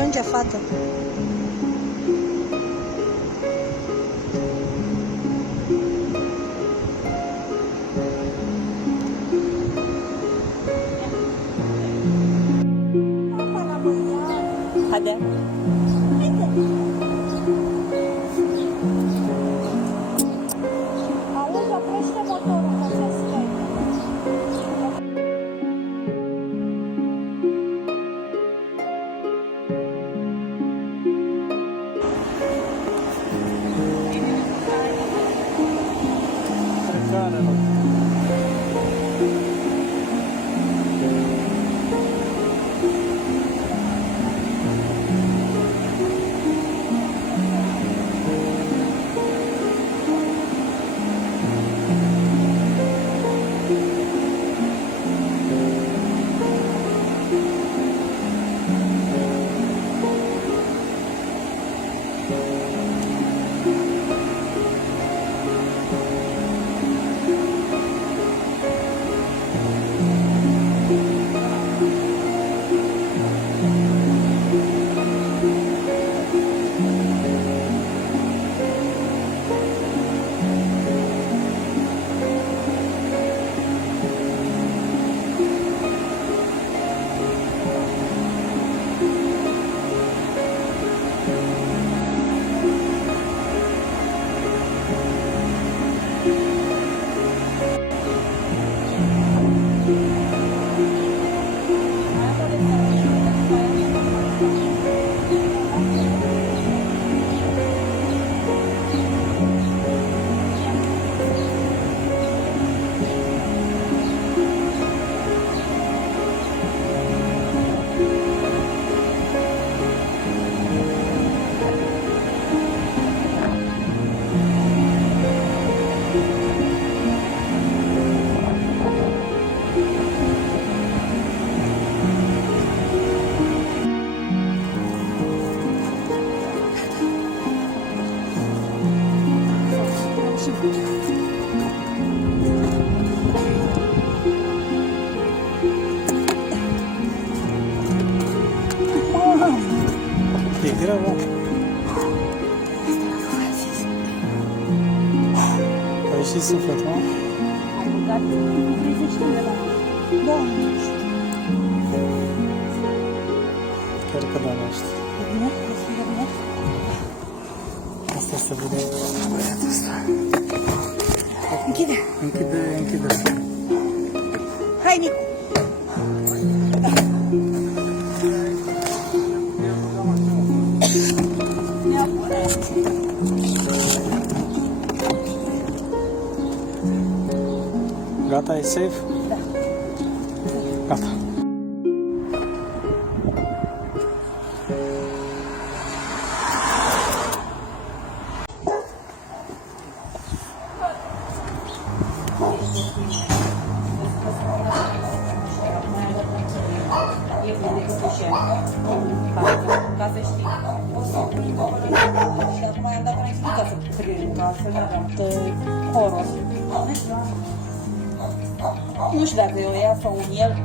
Ajunge, fată. Haide. Haide. Auzi, oprește motorul ca să stai. E greu, mă. A ieșit suflet, mă? Am băgat 30 de lei. Da, nu știu. Chiar că da, nu știu. E bine? Este de bine? Asta este bine. Băiatul ăsta. Închide. Închide. Hai, Nicu. Gata, e safe? Da. Gata. Ca să știi. Și acum i-am dat o explicație cu privire, ca să nu aveam horror. Nu știu dacă eu ia sau un el.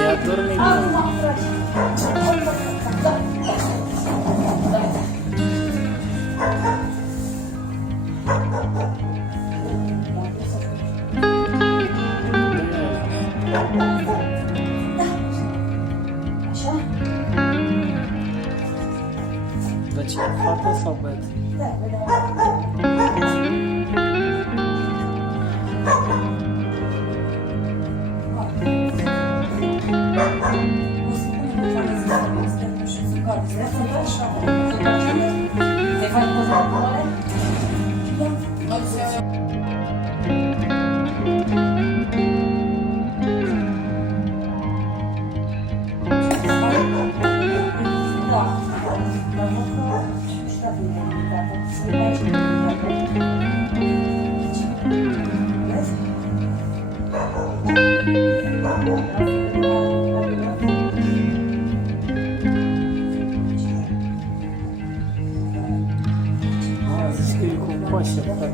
Ia dormi bine. Deci, fată sau băiat? Coace, frate.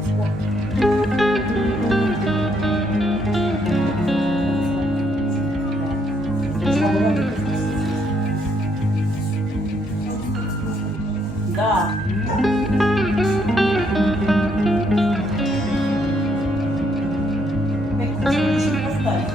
Da. Pe cum și postare.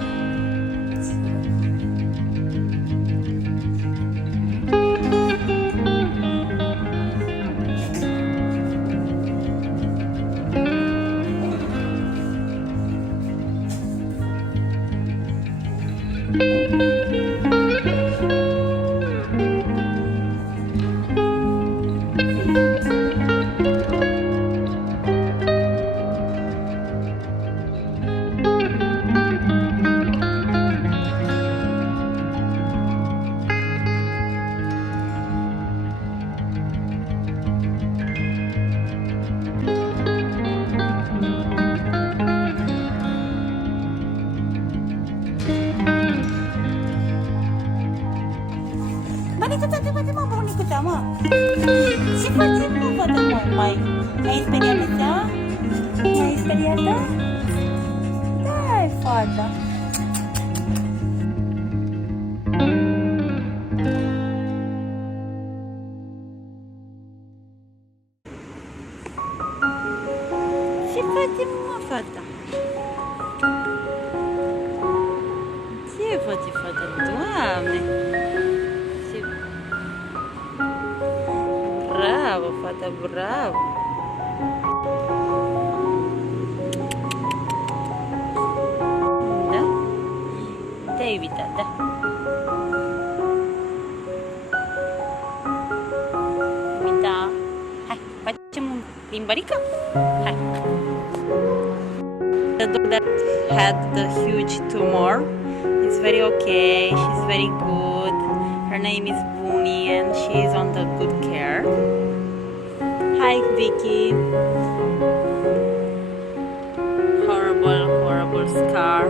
Bate, mă, bunicuța, mă. Ce faci, mă, fata, mă? Ai speriat astea? Ai speriată? Da, fata. Ce face, mă, fata? Ce face, fata? Doamne! Bravo, fata, bravo! Da? Da, iubita, da. Iubita, hai, facem un plimbărică? Hai! The dog that had the huge tumor is very okay, she's very good. Her name is Booney and she is on the good care. Hi, Vicky. Horrible, horrible scar.